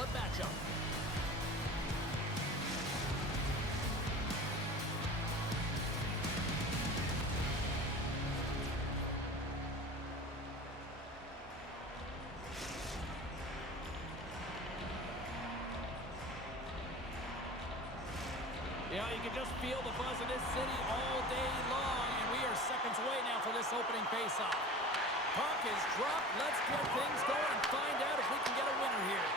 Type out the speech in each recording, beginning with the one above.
split matchup. Yeah, you can just feel the buzz in this city all day long, and we are seconds away now for this opening faceoff. Puck is dropped. Let's get things going and find out if we can get a winner here.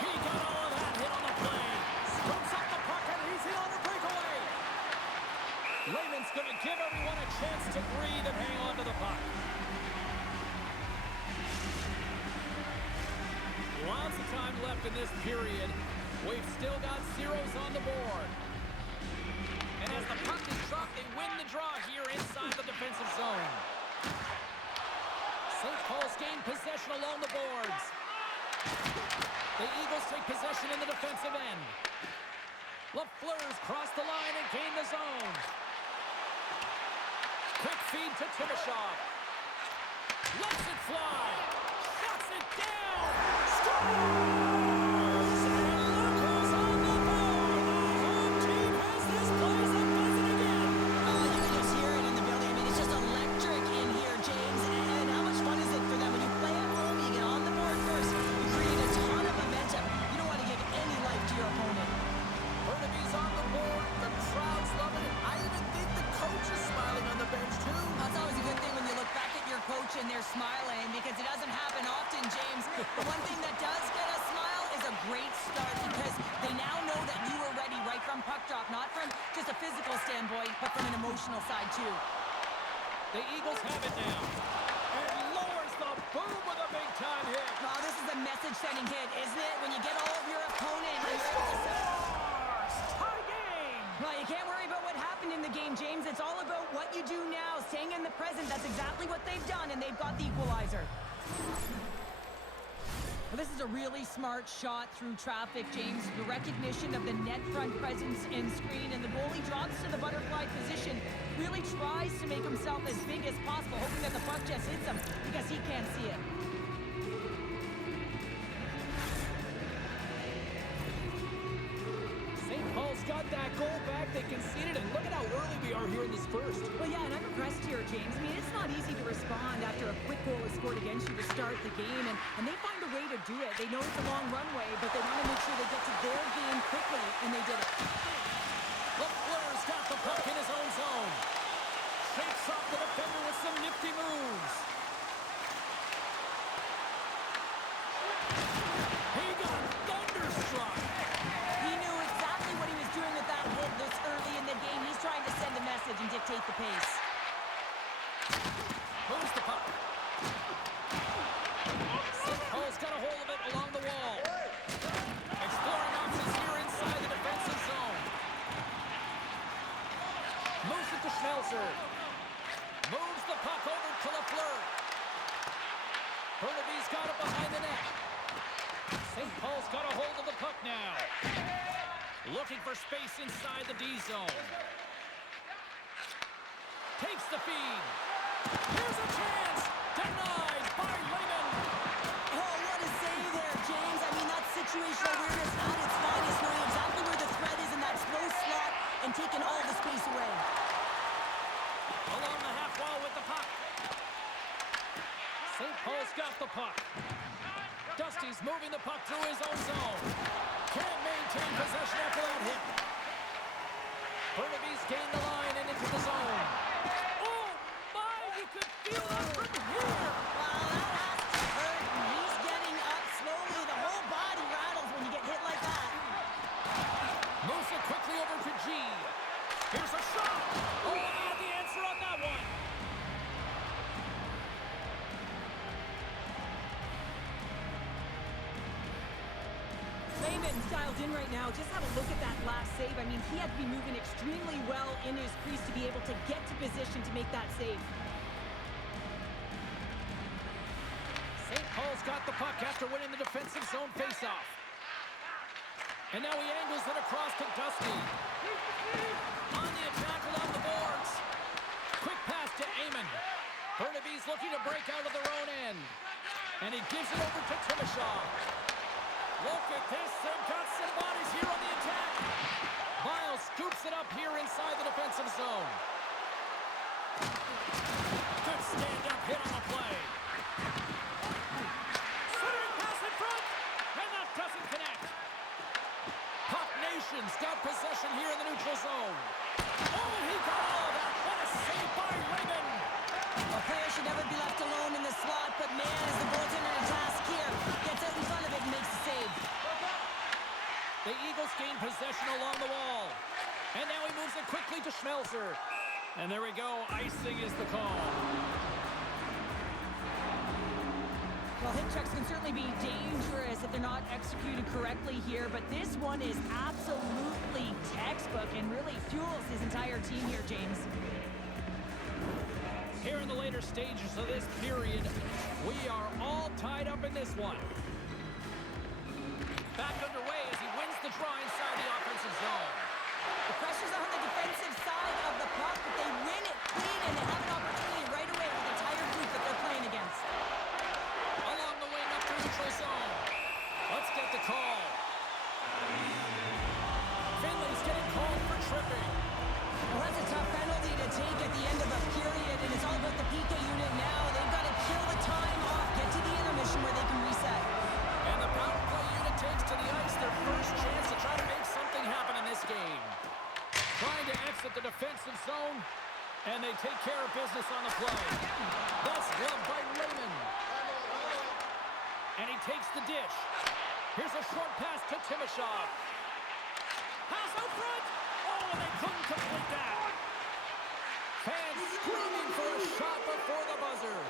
He got all of that hit on the play. Scoops up the puck, and he's in on the breakaway. Layman's going to give everyone a chance to breathe and hang on to the puck. Lots of time left in this period. We've still got zeros on the board. And as the puck is dropped, they win the draw here inside the defensive zone. St. Paul's gained possession along the boards. The Eagles take possession in the defensive end. Lafleur's crossed the line and gained the zone. Quick feed to Timashov. Lets it fly. Shuts it down. Scores! And they're smiling because it doesn't happen often, James. The one thing that does get a smile is a great start because they now know that you were ready right from puck drop, not from just a physical standpoint, but from an emotional side too. The Eagles have it now. And lowers the boom with a big-time hit. Wow, this is a message-sending hit, isn't it? When you get all of your opponent and you're able to tie game. Well, you can't worry about what happened in the game, James. It's all about what you do now, staying in the present. That's exactly what they've done, and they've got the equalizer. Well, this is a really smart shot through traffic, James. The recognition of the net front presence and screen, and the goalie drops to the butterfly position, really tries to make himself as big as possible, hoping that the puck just hits him because he can't see it. St. Paul's got that goal back. They conceded, and look at how early we are here in this first. Well, yeah, and I'm impressed here, James. I mean, it's not easy to respond after a quick goal is scored against you to start the game, and they find a way to do it. They know it's a long runway, but they want to make sure they get to their game quickly, and they did it. Lafleur's got the puck in his own zone. Shakes off the defender with some nifty moves. He got thunderstruck. He knew exactly what he was doing with that hit this early in the game. He's trying to send a message and dictate the pace. Moves the puck. St. Paul's got a hold of it along the wall. Exploring options here inside the defensive zone. Moves it to Schmelzer. Moves the puck over to Lafleur. Burnaby's got it behind the net. St. Paul's got a hold of the puck now. Looking for space inside the D zone. Takes the feed. Here's a chance. Denied by Layman. Oh, what a save there, James. I mean, that's situational awareness at its finest, knowing exactly where the threat is in that slow slot and taking all the space away. Along the half wall with the puck. St. Paul's got the puck. Dusty's moving the puck through his own zone. Can't maintain possession after that hit. Burnaby's gained the line and into the zone. Oh, my! You could feel that from here. Wow, that has to hurt. He's getting up slowly. The whole body rattles when you get hit like that. Moves it quickly over to G. Here's a shot. Oh, the answer on that one. Layman's dialed in right now. Just have a look at that last save. I mean, he had to be moving extremely well in his crease to be able to get to position to make that save. St. Paul's got the puck after winning the defensive zone faceoff. And now he angles it across to Dusty. On the attack along the boards. Quick pass to Amon. Burnaby's looking to break out of their own end. And he gives it over to Timashov. Look at this. They've got some bodies here on the attack. Miles scoops it up here inside the defensive zone. Good stand-up hit on the play. Centering pass in front. And that doesn't connect. Puck Nation's got possession here in the neutral zone. Oh, he got all of that. What a save by Raymond. A player should never be left alone in the slot, but man, is the goaltender in a task here. Gets out in front of it and makes the save. The Eagles gain possession along the wall. And now he moves it quickly to Schmelzer. And there we go. Icing is the call. Well, hip checks can certainly be dangerous if they're not executed correctly here, but this one is absolutely textbook and really fuels his entire team here, James. Here in the later stages of this period, we are all tied up in this one. Back underway as he wins the draw inside the offensive zone. The pressure's on the defensive side of the puck, but they win it clean, and they have an opportunity right away with the entire group that they're playing against. Along the wing up to neutral zone. Let's get the call. Finley's getting called for tripping. Well, that's a tough penalty to take at the end of a period, and it's all about the PK unit now. They've got to kill the time off, get to the intermission where they can reset. And the power play unit takes to the ice their first chance to try to make something happen in this game. Trying to exit the defensive zone, and they take care of business on the play. That's gloved by Raymond. And he takes the dish. Here's a short pass to Timashov. Pass out front. Oh, and they couldn't complete that. Fans screaming for a shot before the buzzer.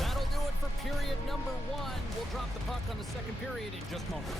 That'll do it for period number one. We'll drop the puck on the second period in just moments.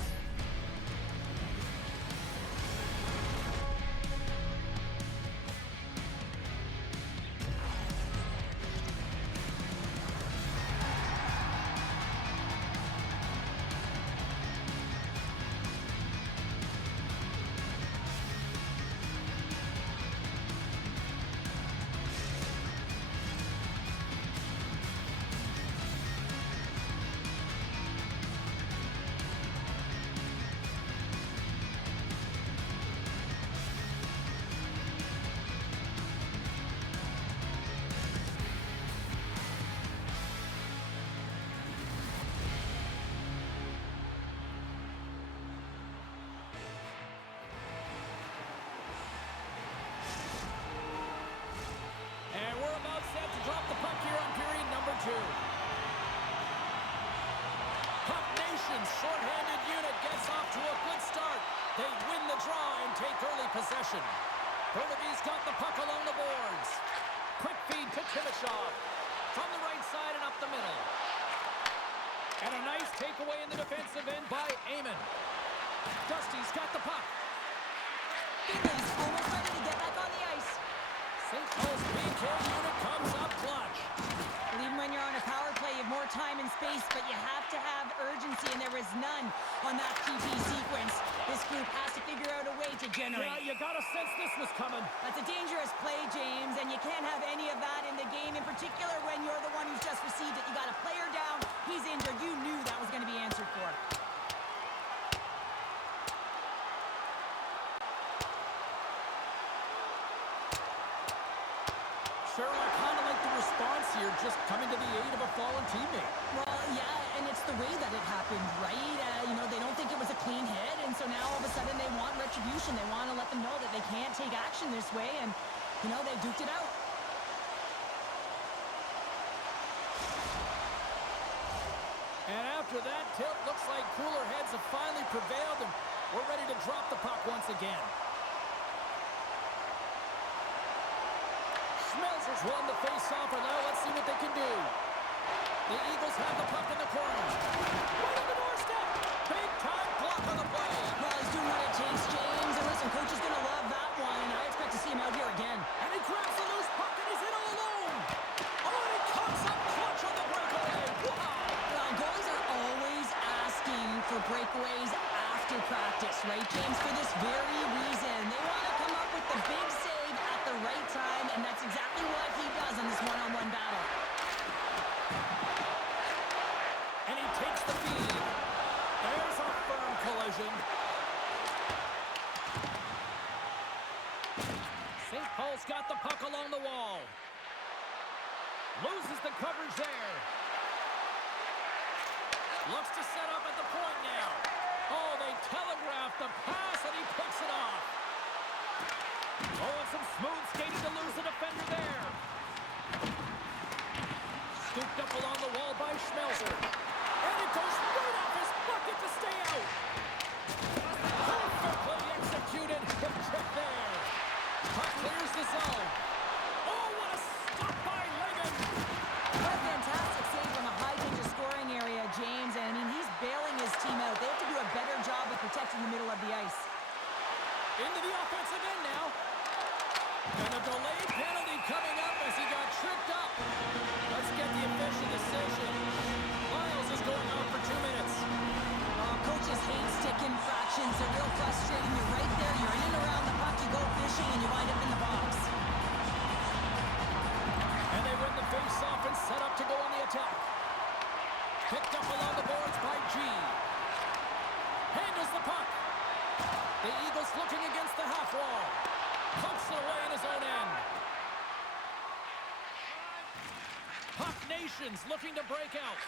Drop the puck here on period number two. Puck Nation's shorthanded unit gets off to a good start. They win the draw and take early possession. Burnaby's got the puck along the boards. Quick feed to Timashov. From the right side and up the middle. And a nice takeaway in the defensive end by Amon. Dusty's got the puck. Finley's almost ready to get back on the ice. St. Paul's PK unit comes up clutch. Well, even when you're on a power play, you have more time and space, but you have to have urgency, and there is none on that PP sequence. This group has to figure out a way to generate. Yeah, you got to sense this was coming. That's a dangerous play, James, and you can't have any of that in the game, in particular when you're the one who's just received it. You got a player down, he's injured. You knew that was going to be answered for. Cheryl, I kind of like the response here, just coming to the aid of a fallen teammate. Well, yeah, and it's the way that it happened, right? They don't think it was a clean hit, and so now all of a sudden they want retribution. They want to let them know that they can't take action this way, and, they duked it out. And after that tilt, looks like cooler heads have finally prevailed, and we're ready to drop the puck once again. Schmelzer's won the face-off, and now let's see what they can do. The Eagles have the puck in the corner. Right on the doorstep. Big-time block on the play. Well, he's doing what it takes, James. And listen, coach is going to love that one. I expect to see him out here again. And he grabs the loose puck, and he's in all alone. Oh, and he comes up clutch on the breakaway. Wow. Well, goalies are always asking for breakaways after practice, right, James? For this very reason. They want to come up with the big save at the right time, and that's exactly what he does in this one-on-one battle. And he takes the feed. There's a firm collision. St. Paul's got the puck along the wall. Loses the coverage there. Looks to set up at the point now. Oh, they telegraphed the pass, and he picks it off. Oh, and some smooth skating to lose the defender there. Scooped up along the wall by Schmelzer. And it goes right off his bucket to stay out. Perfectly executed hip trick there. Puck clears the zone. Oh, what a stop by Legan. What a fantastic save from a high-danger scoring area, James. And, I mean, he's bailing his team out. They have to do a better job of protecting the middle of the ice. Into the offensive end now. And a delayed penalty coming up as he got tripped up. Let's get the official decision. Miles is going out for 2 minutes. Coaches hate stick infractions. They're real frustrating. You're right there. You're in and around the puck. You go fishing, and you wind up in the box. And they win the face-off and set up to go on the attack. Picked up along the boards by G. Handles the puck. The Eagles looking against the half wall. Pumps it away in his own end. Puck Nations looking to break out.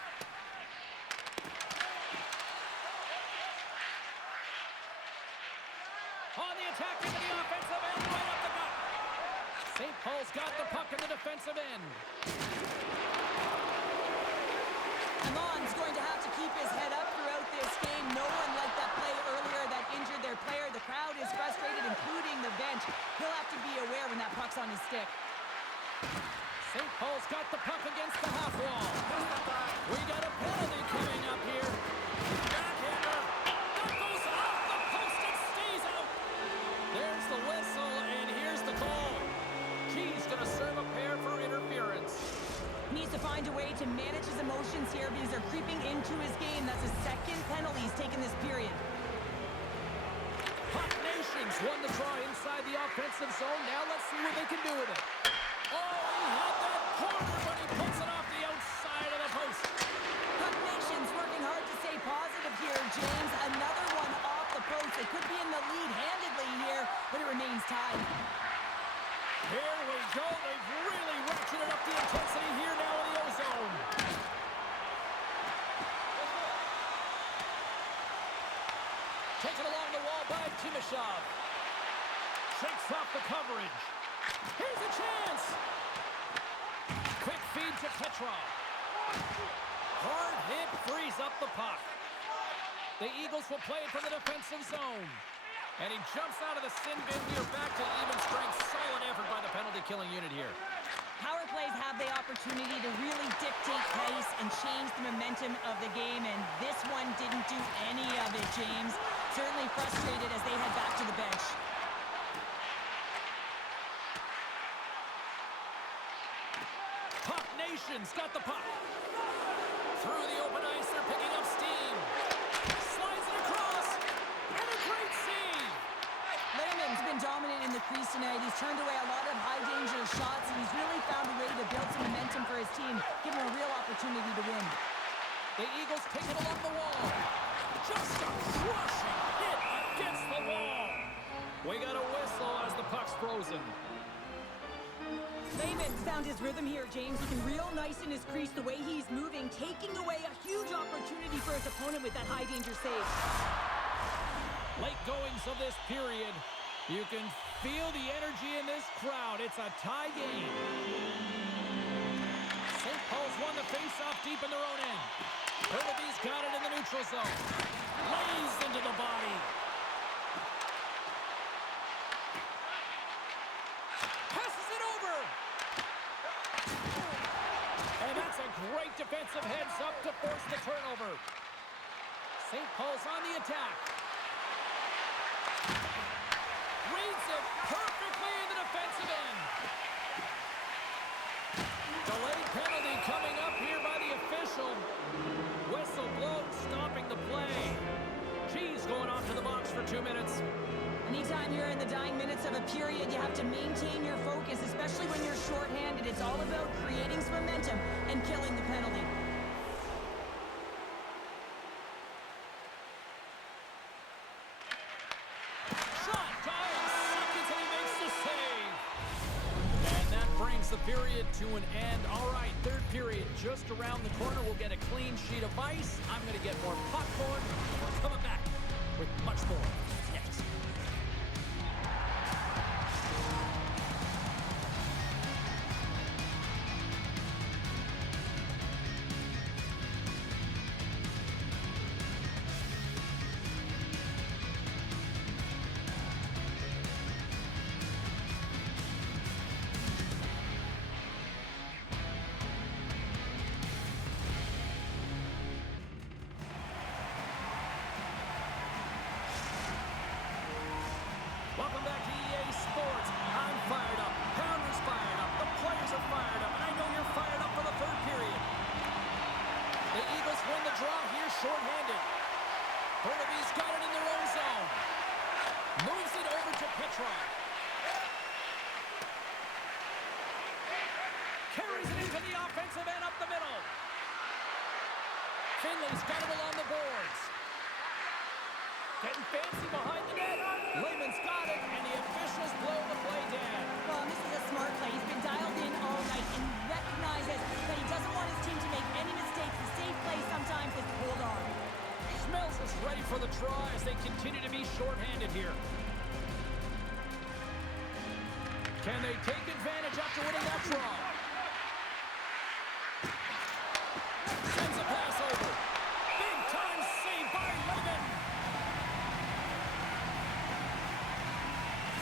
On the attack into the offensive end, right up the gut. St. Paul's got the puck in the defensive end. Amon's going to have to keep his head up throughout this game. No one liked that play earlier that injured their player. The crowd is frustrated, including the bench. He'll have to be aware when that puck's on his stick. St. Paul's got the puck against the half wall. We got a penalty coming up here. Backhander. That goes off the post and stays out. There's the whistle, and here's the call. G's going to serve a pair for interference. He needs to find a way to manage his emotions here because they're creeping into his game. That's his second penalty he's taken this period. Puck Nations won the draw inside the offensive zone. Now let's see what they can do with it. Oh, he had that corner, but he puts it off the outside of the post. Puck Nation's working hard to stay positive here, James. Another one off the post. They could be in the lead handedly here, but it remains tied. Here we go. They've really ratcheted up the intensity here now in the O-zone. Taken along the wall by Timashov. Shakes off the coverage. Here's a chance. Quick feed to Petrov. Hard hit frees up the puck. The Eagles will play it from the defensive zone. And he jumps out of the sin bin. We are back to even strength. Solid effort by the penalty-killing unit here. Power plays have the opportunity to really dictate pace and change the momentum of the game, and this one didn't do any of it, James. Certainly frustrated as they head back to the bench. Puck Nations got the puck. Through the open ice, they're picking up steam. Slides it across. And a great save. Lehman's been dominant in the crease tonight. He's turned away a lot of high-danger shots, and he's really found a way to build some momentum for his team, give him a real opportunity to win. The Eagles take it along the wall. Just a crushing hit against the wall. We got a whistle as the puck's frozen. Lehman's found his rhythm here, James. Looking real nice in his crease, the way he's moving, taking away a huge opportunity for his opponent with that high-danger save. Late goings of this period. You can feel the energy in this crowd. It's a tie game. St. Paul's won the face-off deep in their own end. Burnaby's got it in the neutral zone. Lays into the body. Passes it over. And that's a great defensive heads-up to force the turnover. St. Paul's on the attack. Reads it perfectly in the defensive end. Delayed penalty coming up here by the official. Whistle blown, stopping the play. G's going off to the box for 2 minutes. And Anytime you're in the dying minutes of a period, you have to maintain your focus, especially when you're shorthanded. It's all about creating some momentum and killing the penalty. Shot, time, seconds, and he makes the save. And that brings the period to an end. All right, third period just around the corner. We'll get a clean sheet of ice. I'm going to get more popcorn. We're coming back with much more next. Welcome back to EA Sports. I'm fired up. Pounder's fired up. The players are fired up. And I know you're fired up for the third period. The Eagles win the draw here shorthanded. Burnaby's got it in their own zone. Moves it over to Petrov. Carries it into the offensive end up the middle. Finley's got it along the boards. Getting fancy behind the net. Lehman's got it, and the officials blow the play dead. Well, this is a smart play. He's been dialed in all night and recognizes that he doesn't want his team to make any mistakes. The safe play sometimes is to hold on. Schmelz is ready for the try as they continue to be shorthanded here. Can they take advantage after winning that draw? Sends a pass over. Big time save by Lehman.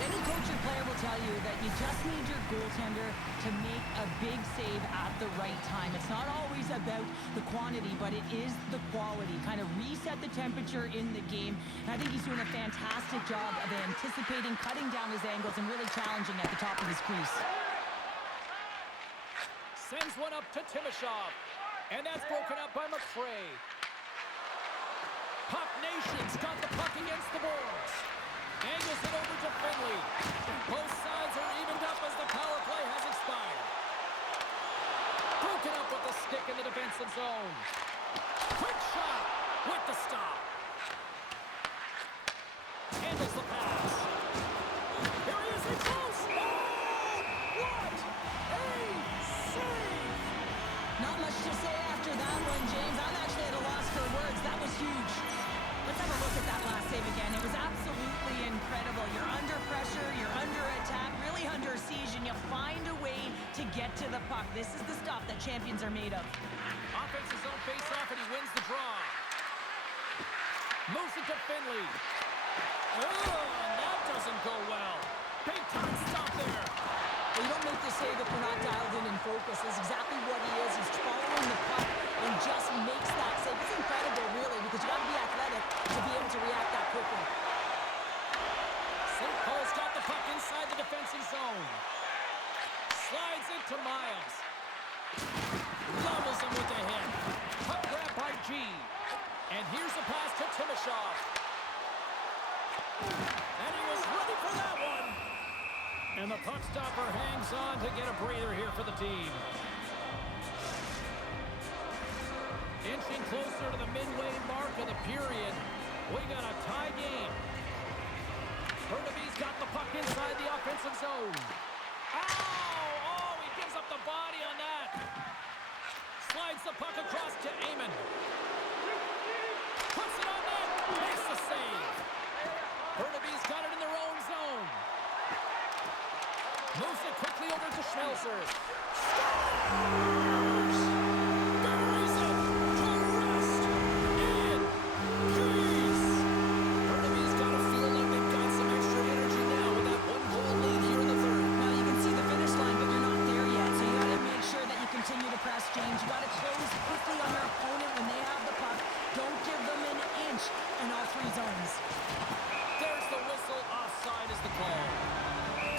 Any coach or player will tell you that you just need your goaltender to make a big save at the right time. It's not always about the quantity, but it is the quality. Kind of reset the temperature in the game. And I think he's doing a fantastic job of anticipating, cutting down his angles, and really challenging at the top of his crease. Sends one up to Timashov. And that's broken up by McRae. Puck Nation's got the puck against the boards. Angles it over to Finley. Both sides are evened up as the power play has expired. Broken up with the stick in the defensive zone. Quick shot with the stop. Handles the pass. Here he is in close. Oh, what a save! Not much to say after that one, James. I'm actually at a loss for words. That was huge. Let's have a look at that last save again. It was absolutely incredible. You're under pressure, you're under attack, really under siege, and you find a way to get to the puck. This is the stuff that champions are made of. Offensive zone face-off, and he wins the draw. Moves it to Finley. Oh, and that doesn't go well. Big time stop there. Well, you don't make the save if you're not dialed in and focused. That's exactly what he is. He's following the puck and just makes that save. It's incredible, really, because you got to be athletic to be able to react that quickly. St. Paul's got the puck inside the defensive zone. Slides it to Miles. Levels him with the hit. Puck grab by G. And here's a pass to Timashov. And he was ready for that one. And the puck stopper hangs on to get a breather here for the team. Inching closer to the midway mark of the period. We got a tie game. Burnaby's got the puck inside the offensive zone. Oh, he gives up the body on that. Slides the puck across to Amon. Puts it on net. Makes the save. Burnaby's got it in their own zone. Moves it quickly over to Schmelzer. Scores! Buries it to rest in peace. Burnaby's got to feel like they've got some extra energy now with that one-goal lead here in the third. Now you can see the finish line, but you're not there yet, so you got to make sure that you continue to press, James. You got to close quickly on your opponent when they have the puck. Don't give them an inch in all three zones. There's the whistle. Offside is the call.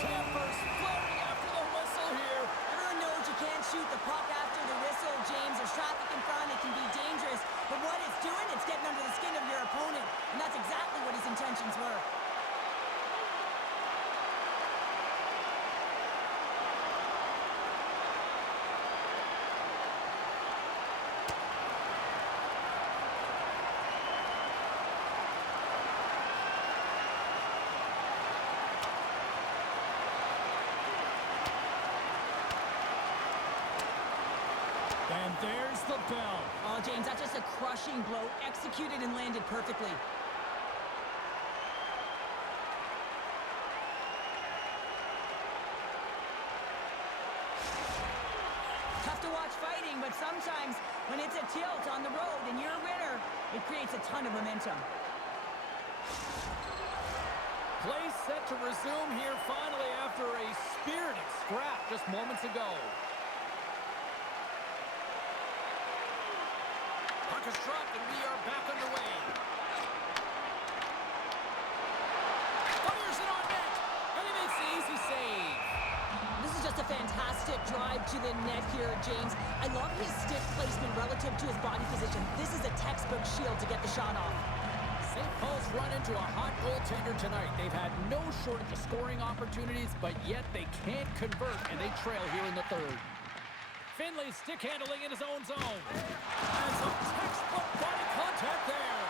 Tampers flaring after the whistle here. Everyone knows you can't shoot the puck after the whistle, James. There's traffic in front. It can be dangerous. But what it's doing, it's getting under the skin of your opponent. And that's exactly what his intentions were. There's the bell. Oh, James, that's just a crushing blow, executed and landed perfectly. Tough to watch fighting, but sometimes when it's a tilt on the road and you're a winner, it creates a ton of momentum. Play set to resume here finally after a spirited scrap just moments ago. Puck is dropped and we are back underway. Fires it on net, and he makes the easy save. This is just a fantastic drive to the net here, James. I love his stick placement relative to his body position. This is a textbook shield to get the shot off. St. Paul's run into a hot goaltender tonight. They've had no shortage of scoring opportunities, but yet they can't convert, and they trail here in the third. Finley stick handling in his own zone. And some textbook body contact there.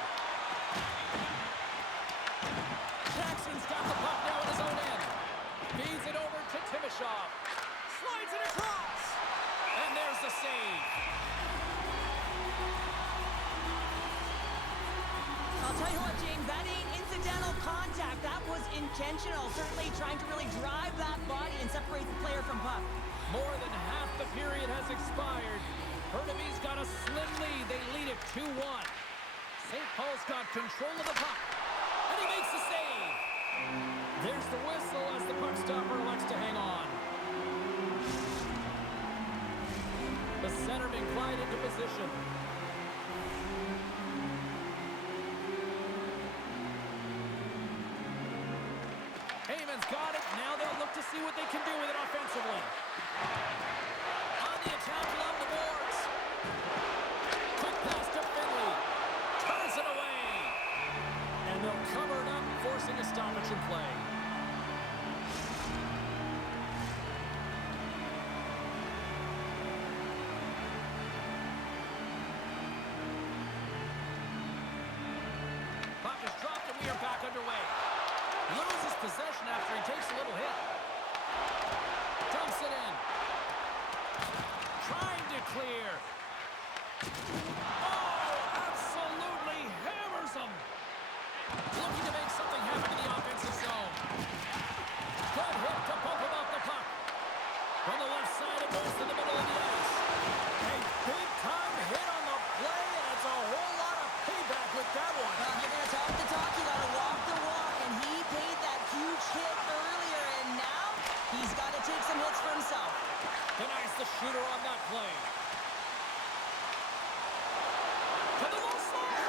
Jackson's got the puck now in his own end. Feeds it over to Timashov. Slides it across. And there's the save. I'll tell you what, James, that ain't incidental contact. That was intentional. Certainly trying to really drive that body and separate the player from puck. More than half the period has expired. Burnaby's got a slim lead. They lead it 2-1. St. Paul's got control of the puck. And he makes the save. There's the whistle as the puck stopper elects to hang on. The centerman glide into position. Heyman's got it. Now they'll look to see what they can do with it offensively. On the attack along the boards. Quick pass to Finley. Turns it away. And they'll cover it up, forcing a stoppage in play. Puck is dropped and we are back underway. Loses possession after he takes a little hit. Dumps it in. Trying to clear. Oh, absolutely hammers him. Looking to make something happen in the offensive zone. Good hit to bump him off the puck. From the left side, it goes to the middle of the ice. A big-time hit on the play, and it's a whole lot of payback with that one. Well, you're going to talk the talk, you got to walk the walk, and he paid that huge hit earlier, and now he's got to take some hits for himself. Denies the shooter on that play. To the low slide.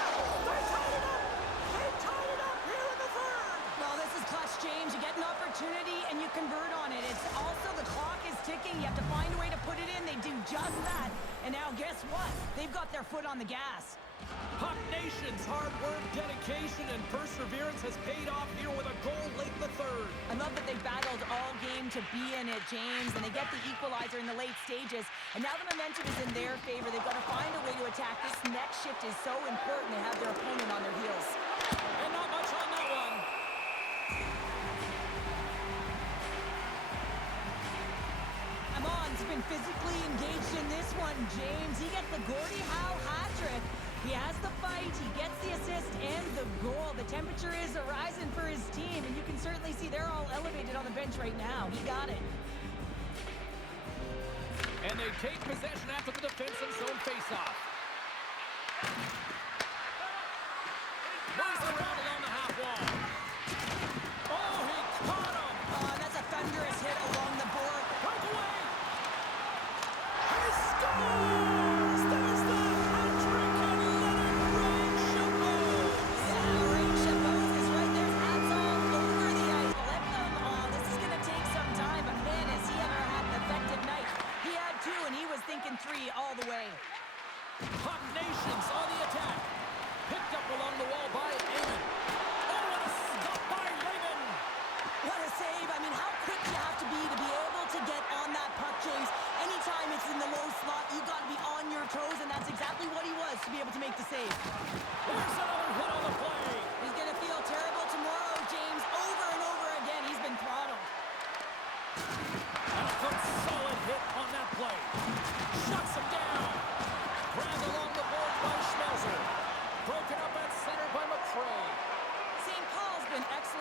They tied it up. They tied it up here in the third. Well, this is clutch, James. You get an opportunity, and you convert on it. It's also the clock is ticking. You have to find a way to put it in. They do just that. And now guess what? They've got their foot on the gas. Puck Nation's hard work, dedication, and perseverance has paid off here with a goal late in the third. I love that they battled all game to be in it, James, and they get the equalizer in the late stages. And now the momentum is in their favor. They've got to find a way to attack. This next shift is so important to have their opponent on their heels. And not much on that one. Amon's been physically engaged in this one, James. He gets the Gordie Howe hat-trick. He has the fight, he gets the assist, and the goal. The temperature is rising for his team, and you can certainly see they're all elevated on the bench right now. He got it. And they take possession after the defensive zone faceoff. Moves around along the half wall. Oh, he caught him. That's a thunderous hit along the board. Breakaway. He scores! There's the hat-trick and Leonard Ray Chabot. Yeah, Ray Chabot is right there. Hats all over the ice. Let them on. This is going to take some time, but man, has he ever had an effective night. He had two, and he was thinking three all the way. Puck Nations on the attack. Picked up along the wall by Eamon.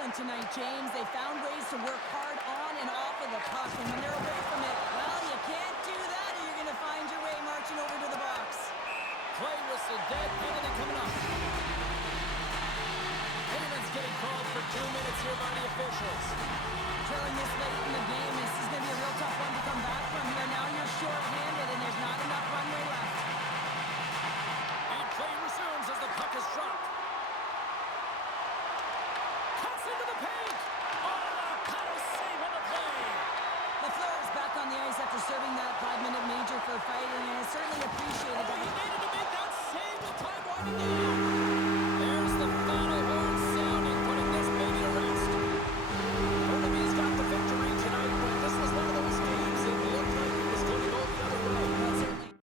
excellent tonight, James. They found ways to work hard on and off of the puck, and when they're away from it, well, you can't do that or you're going to find your way marching over to the box. Play whistle dead, penalty coming up. Payment's getting called for 2 minutes here by the officials. Trailing this late in the game, this is going to be a real tough one to come back from here. Now you're short-handed and there's not enough runway left. And play resumes as the puck is dropped. Cuts into the paint. Oh, paddle save on the play. LaFleur is back on the ice after serving that 5-minute major for fighting, and it's certainly appreciated. Oh, he needed to make that save with time winding down.